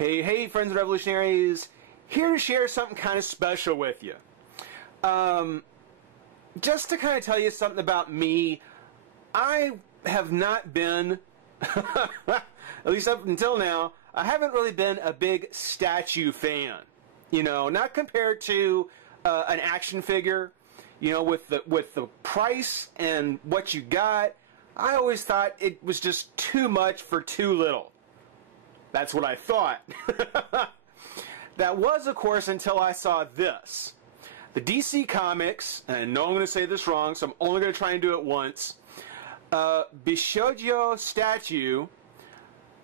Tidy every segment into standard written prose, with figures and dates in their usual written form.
Hey, friends and revolutionaries, here to share something kind of special with you. Just to kind of tell you something about me, I have not been, at least up until now, I haven't really been a big statue fan. You know, not compared to an action figure. You know, with the price and what you got, I always thought it was just too much for too little. That's what I thought. That was, of course, until I saw this. The DC Comics, and I know I'm going to say this wrong, so I'm only going to try and do it once. Bishoujo statue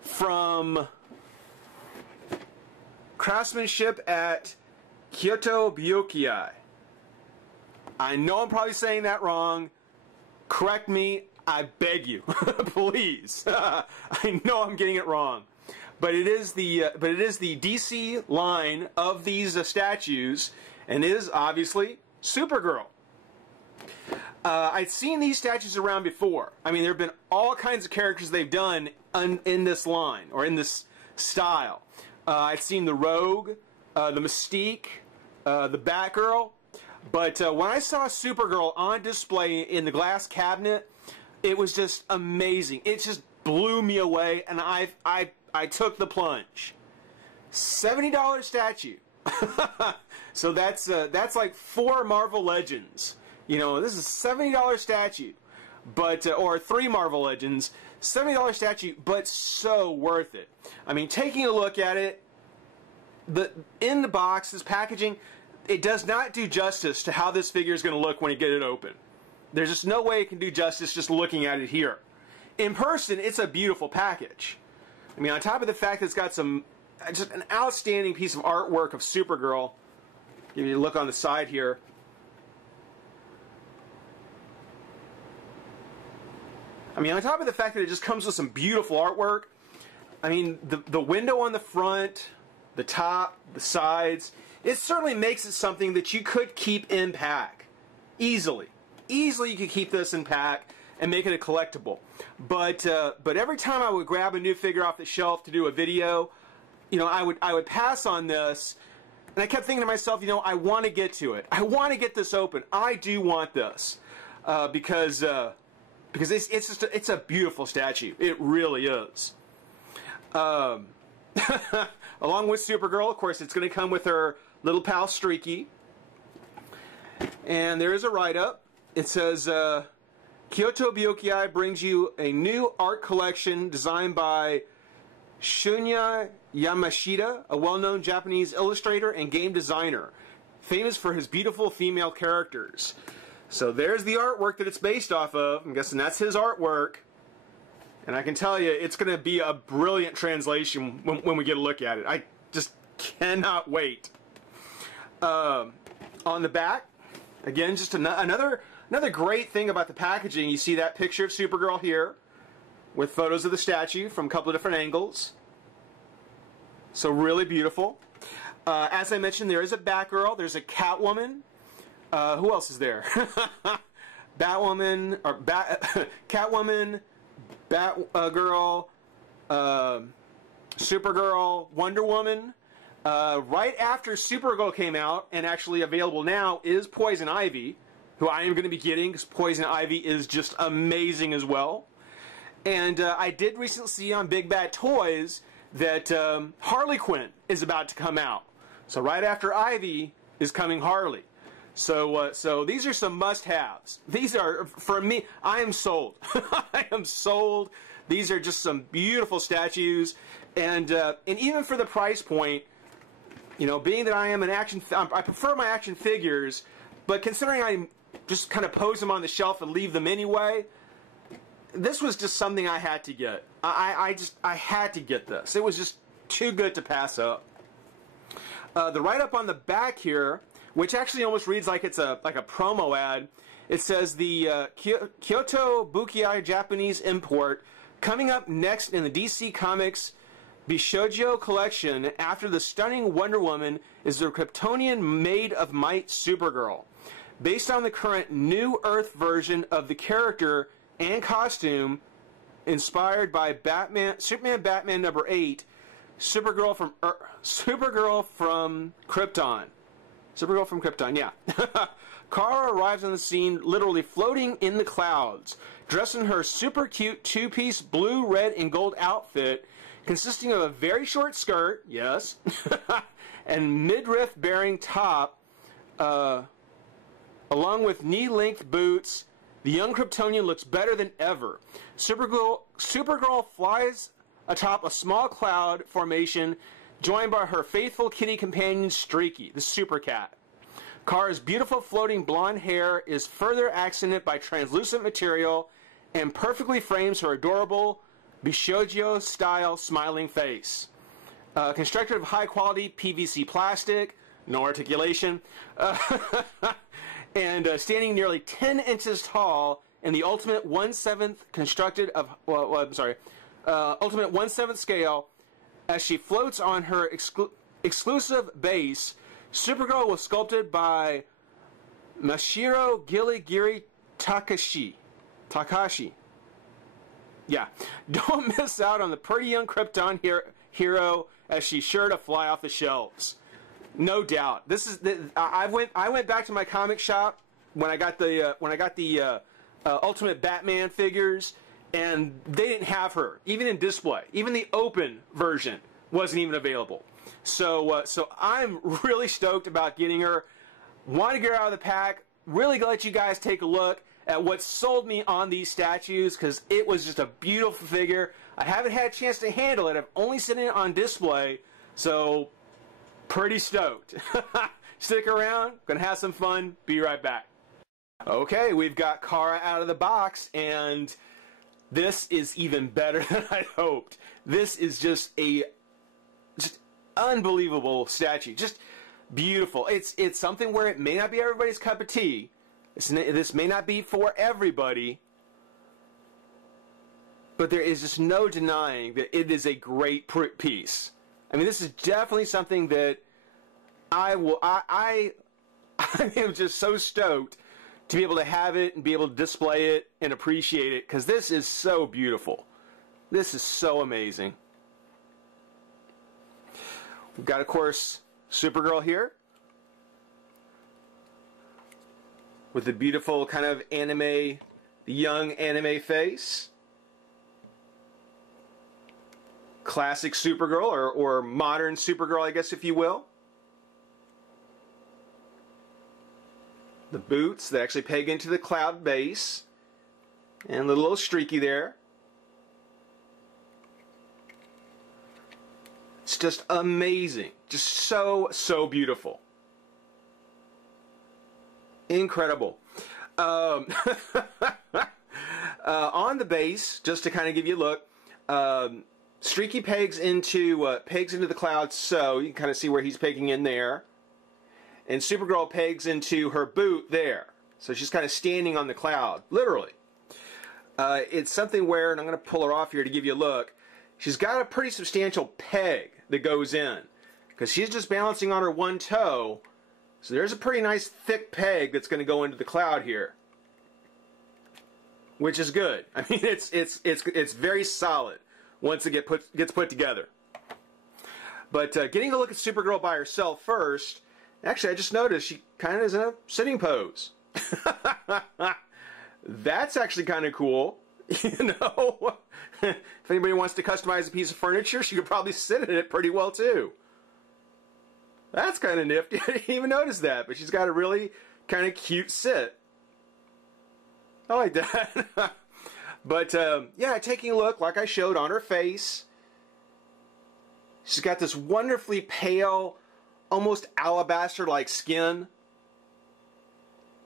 from craftsmanship at Kyoto Byokiai. I know I'm probably saying that wrong. Correct me, I beg you, please. I know I'm getting it wrong, but it is the DC line of these statues, and it is obviously Supergirl. I'd seen these statues around before. I mean, there have been all kinds of characters they've done in this line or in this style. I've seen the Rogue, the Mystique, the Batgirl. But when I saw Supergirl on display in the glass cabinet, it was just amazing. It just blew me away, and I took the plunge. $70 statue. So that's like 4 Marvel Legends. You know, this is a $70 statue, but or 3 Marvel Legends. $70 statue, but so worth it. I mean, taking a look at it, in the box, this packaging, it does not do justice to how this figure is going to look when you get it open. There's just no way it can do justice just looking at it here. In person, it's a beautiful package. I mean, on top of the fact that it's got just an outstanding piece of artwork of Supergirl. Give you a look on the side here. I mean, on top of the fact that it just comes with some beautiful artwork, I mean, the window on the front, the top, the sides, it certainly makes it something that you could keep in pack. Easily. Easily you could keep this in pack and make it a collectible. But every time I would grab a new figure off the shelf to do a video, you know, I would pass on this, and I kept thinking to myself, you know, I want to get to it. I want to get this open. I do want this. Because it's a beautiful statue. It really is. Along with Supergirl, of course, it's going to come with her little pal Streaky. And there is a write-up. It says, Kyoto Byokiai brings you a new art collection designed by Shunya Yamashita, a well-known Japanese illustrator and game designer, famous for his beautiful female characters. So there's the artwork that it's based off of. I'm guessing that's his artwork. And I can tell you, it's going to be a brilliant translation when we get a look at it. I just cannot wait. On the back, again, just another great thing about the packaging. You see that picture of Supergirl here with photos of the statue from a couple of different angles. So really beautiful. As I mentioned, there is a Batgirl. There's a Catwoman. Who else is there? Batwoman, or Catwoman, Batgirl, Supergirl, Wonder Woman. Right after Supergirl came out, and actually available now, is Poison Ivy, who I am going to be getting, because Poison Ivy is just amazing as well. And I did recently see on Big Bad Toys that Harley Quinn is about to come out. So right after Ivy is coming Harley. So these are some must-haves. These are, for me, I am sold. I am sold. These are just some beautiful statues, and even for the price point, you know, being that I am I prefer my action figures, but considering I just kind of pose them on the shelf and leave them anyway, this was just something I had to get. I had to get this. It was just too good to pass up. The write-up on the back here, which actually almost reads like it's like a promo ad. It says the Kyoto Byokiai Japanese import coming up next in the DC Comics Bishoujo collection after the stunning Wonder Woman is the Kryptonian Maid of Might Supergirl. Based on the current New Earth version of the character and costume inspired by Superman Batman #8, Supergirl from Supergirl from Krypton. Supergirl from Krypton, yeah. Kara arrives on the scene literally floating in the clouds, dressed in her super cute two-piece blue, red, and gold outfit, consisting of a very short skirt, yes, and midriff-bearing top, along with knee-length boots. The young Kryptonian looks better than ever. Supergirl flies atop a small cloud formation, joined by her faithful kitty companion Streaky, the super cat. Kara's beautiful floating blonde hair is further accented by translucent material and perfectly frames her adorable Bishoujo-style smiling face. Constructed of high-quality PVC plastic, no articulation, and standing nearly 10 inches tall in the ultimate 1/7 constructed of, ultimate 1/7 scale, as she floats on her exclusive base. Supergirl was sculpted by Mashiro Giligiri Takashi. Yeah, don't miss out on the pretty young Krypton hero, as she's sure to fly off the shelves. No doubt. This is I went back to my comic shop when I got the Ultimate Batman figures, and they didn't have her even in display. Even the open version wasn't even available. So I'm really stoked about getting her. Want to get her out of the pack. Really gonna let you guys take a look at what sold me on these statues, because it was just a beautiful figure. I haven't had a chance to handle it. I've only seen it on display, so pretty stoked. Stick around, gonna have some fun, be right back. Okay, we've got Kara out of the box, and this is even better than I hoped. This is just unbelievable statue, just beautiful. It's something where it may not be everybody's cup of tea. This may not be for everybody, but there is just no denying that it is a great piece. I mean, this is definitely something that I am just so stoked to be able to have it and be able to display it and appreciate it, because this is so beautiful. This is so amazing. We've got, of course, Supergirl here with the beautiful kind of anime, the young anime face. Classic Supergirl, or modern Supergirl, I guess, if you will. The boots that actually peg into the cloud base. And the little Streaky there. It's just amazing. Just so beautiful. Incredible. On the base, just to kind of give you a look, Streaky pegs into the cloud, so you can kind of see where he's pegging in there. And Supergirl pegs into her boot there. So she's kind of standing on the cloud, literally. It's something where, and I'm going to pull her off here to give you a look, she's got a pretty substantial peg that goes in, because she's just balancing on her one toe. So there's a pretty nice thick peg that's going to go into the cloud here, which is good. I mean, it's very solid once it gets put together. But getting a look at Supergirl by herself first, actually I just noticed she kind of is in a sitting pose. That's actually kind of cool. You know, if anybody wants to customize a piece of furniture, she could probably sit in it pretty well too. That's kind of nifty. I didn't even notice that, but she's got a really kind of cute sit. I like that. But yeah, taking a look, like I showed, on her face, she's got this wonderfully pale, almost alabaster-like skin,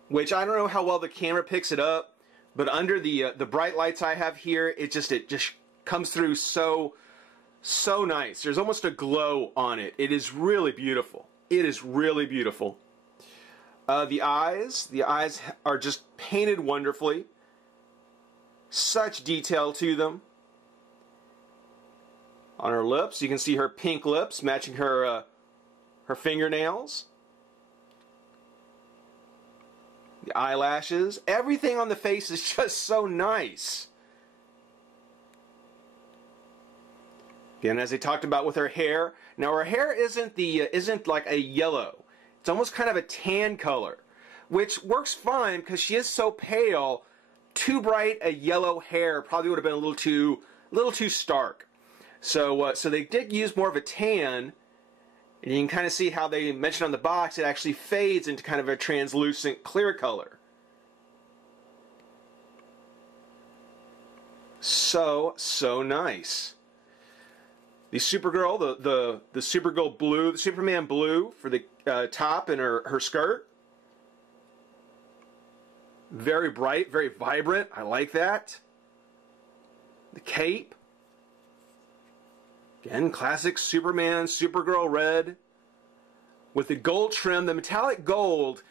which I don't know how well the camera picks it up, but under the bright lights I have here, it just comes through so nice. There's almost a glow on it. It is really beautiful. It is really beautiful. The eyes are just painted wonderfully. Such detail to them. On her lips, you can see her pink lips matching her fingernails. The eyelashes. Everything on the face is just so nice. Again, as I talked about with her hair. Now her hair isn't like a yellow. It's almost kind of a tan color, which works fine because she is so pale. Too bright a yellow hair probably would have been a little too stark. So they did use more of a tan, and you can kind of see how they mentioned on the box it actually fades into kind of a translucent clear color. So nice. The Supergirl, the Supergirl blue, the Superman blue for the top and her skirt. Very bright, very vibrant. I like that. The cape. Again, classic Superman, Supergirl red. With the gold trim, the metallic gold,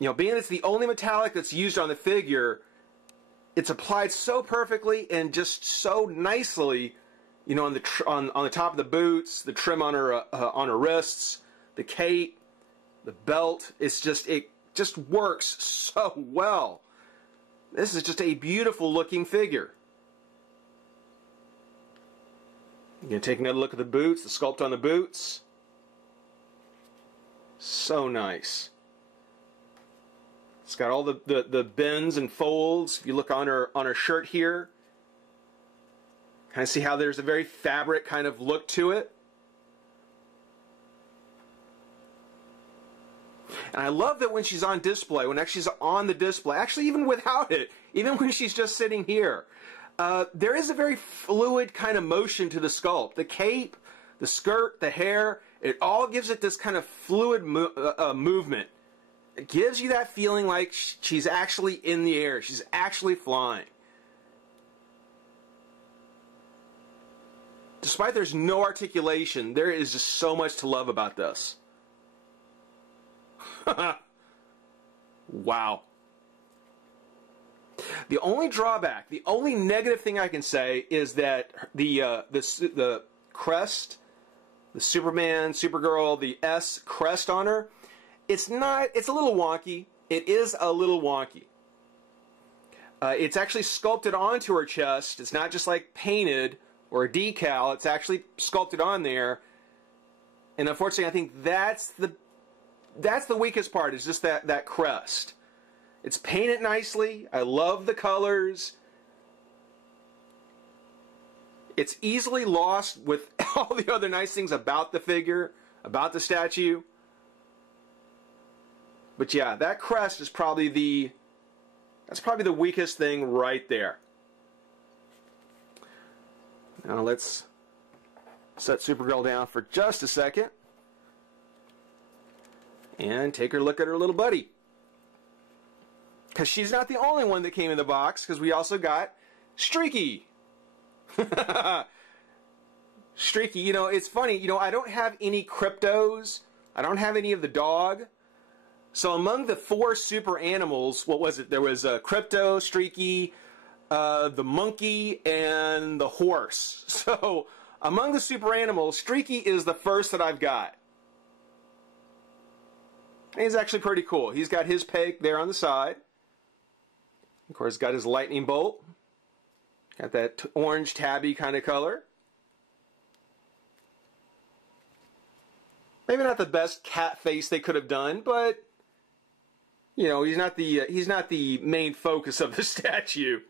being it's the only metallic that's used on the figure, it's applied so perfectly and just so nicely, on the top of the boots, the trim on her wrists, the cape, the belt. It just works so well. This is just a beautiful looking figure. Again, take another look at the boots, the sculpt on the boots. So nice. It's got all the bends and folds. If you look on her shirt here, kind of see how there's a very fabric kind of look to it. And I love that when she's on display, when actually she's on the display, actually even without it, even when she's just sitting here, there is a very fluid kind of motion to the sculpt. The cape, the skirt, the hair, it all gives it this kind of fluid movement. It gives you that feeling like she's actually in the air. She's actually flying. Despite there's no articulation, there is just so much to love about this. Wow. The only drawback, the only negative thing I can say is that the crest, the Superman, Supergirl, the S crest on her, it's a little wonky. It is a little wonky. It's actually sculpted onto her chest. It's not just like painted or a decal. It's actually sculpted on there. And unfortunately, I think that's the weakest part, is just that crest. It's painted nicely. I love the colors. It's easily lost with all the other nice things about the figure, about the statue. But yeah, that crest is probably the weakest thing right there. Now let's set Supergirl down for just a second and take a look at her little buddy. Because she's not the only one that came in the box, because we also got Streaky. Streaky, it's funny, I don't have any Cryptos. I don't have any of the dog. So among the 4 super animals, what was it? There was Crypto, Streaky, the monkey, and the horse. So among the super animals, Streaky is the first that I've got. And he's actually pretty cool. He's got his peg there on the side. Of course, got his lightning bolt. Got that orange tabby kind of color. Maybe not the best cat face they could have done, but he's not the main focus of the statue.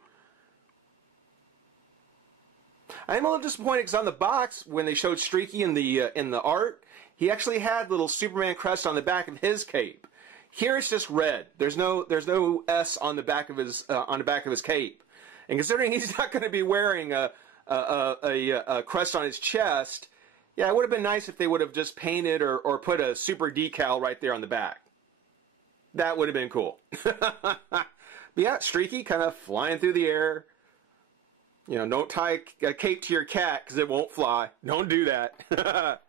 I am a little disappointed because on the box, when they showed Streaky in the art, he actually had little Superman crest on the back of his cape. Here it's just red. There's no S on the back of his cape. And considering he's not going to be wearing a crest on his chest, yeah, it would have been nice if they would have just painted or put a super decal right there on the back. That would have been cool. But yeah, Streaky kind of flying through the air. Don't tie a cape to your cat because it won't fly. Don't do that.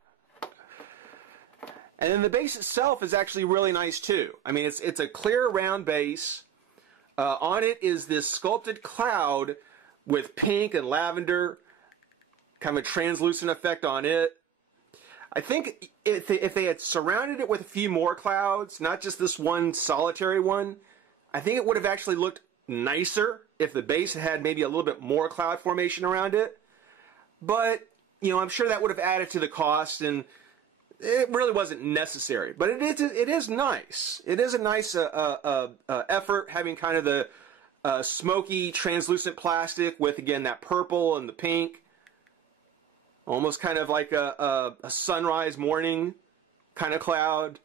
And then the base itself is actually really nice too. I mean, it's a clear round base. On it is this sculpted cloud with pink and lavender, kind of a translucent effect on it. I think if they had surrounded it with a few more clouds, not just this one solitary one, I think it would have actually looked nicer if the base had maybe a little bit more cloud formation around it. But you know, I'm sure that would have added to the cost, and it really wasn't necessary. But it is nice. It is a nice effort, having kind of the smoky, translucent plastic with, again, that purple and the pink. Almost kind of like a sunrise morning kind of cloud.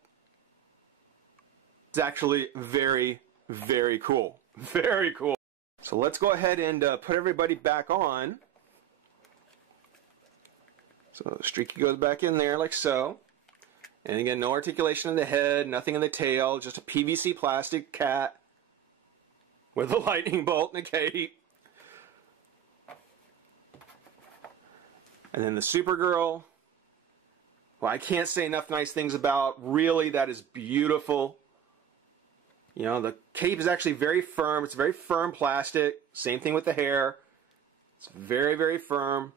It's actually very, very cool. Very cool. So let's go ahead and put everybody back on. So Streaky goes back in there like so. And again, no articulation in the head, nothing in the tail, just a PVC plastic cat with a lightning bolt and a cape. And then the Supergirl, well, I can't say enough nice things about. Really, that is beautiful. You know, the cape is actually very firm. It's very firm plastic. Same thing with the hair. It's very, very firm.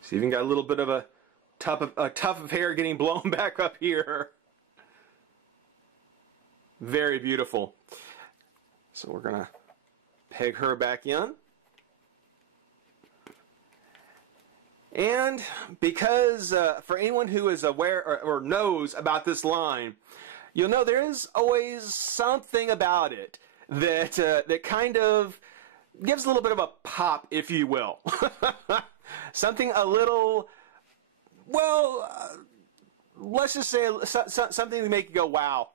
It's even got a little bit of a tuft of hair getting blown back up here. Very beautiful. So we're going to peg her back in. And because for anyone who is aware or knows about this line, you'll know there is always something about it that that kind of gives a little bit of a pop, if you will. Something a little, well, let's just say something to make you go, wow.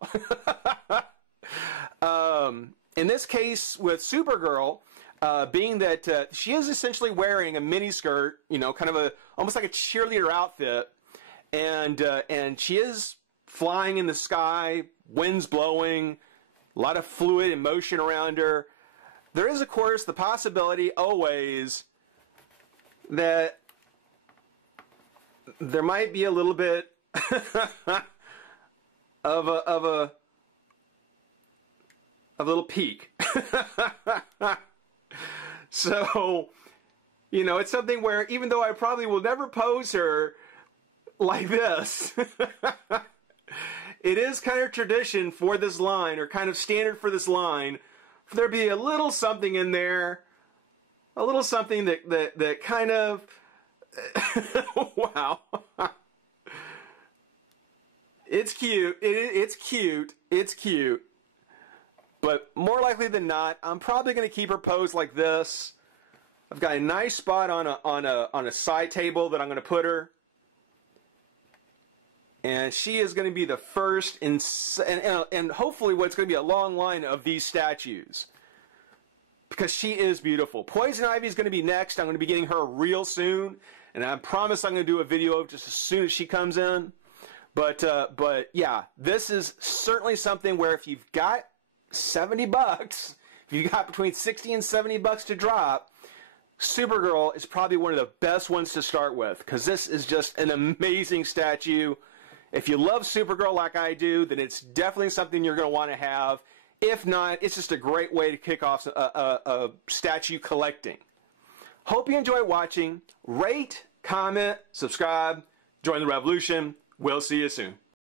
In this case with Supergirl, being that she is essentially wearing a miniskirt, you know, kind of almost like a cheerleader outfit, and she is flying in the sky, winds blowing, a lot of fluid and motion around her. There is, of course, the possibility always that there might be a little bit of a little peak. So, you know, it's something where even though I probably will never pose her like this, it is kind of tradition for this line, or kind of standard for this line, for there to be a little something in there, a little something that kind of, wow. It's cute. It's cute. It's cute. But more likely than not, I'm probably going to keep her posed like this. I've got a nice spot on a side table that I'm going to put her. And she is going to be the first and hopefully what's going to be a long line of these statues. Because she is beautiful. Poison Ivy is going to be next. I'm going to be getting her real soon. And I promise I'm going to do a video of just as soon as she comes in. But yeah, this is certainly something where if you've got $70, if you got between 60 and $70 to drop, Supergirl is probably one of the best ones to start with, because this is just an amazing statue. If you love Supergirl like I do, then it's definitely something you're going to want to have. If not, it's just a great way to kick off a statue collecting. Hope you enjoy watching. Rate, comment, subscribe, join the revolution. We'll see you soon.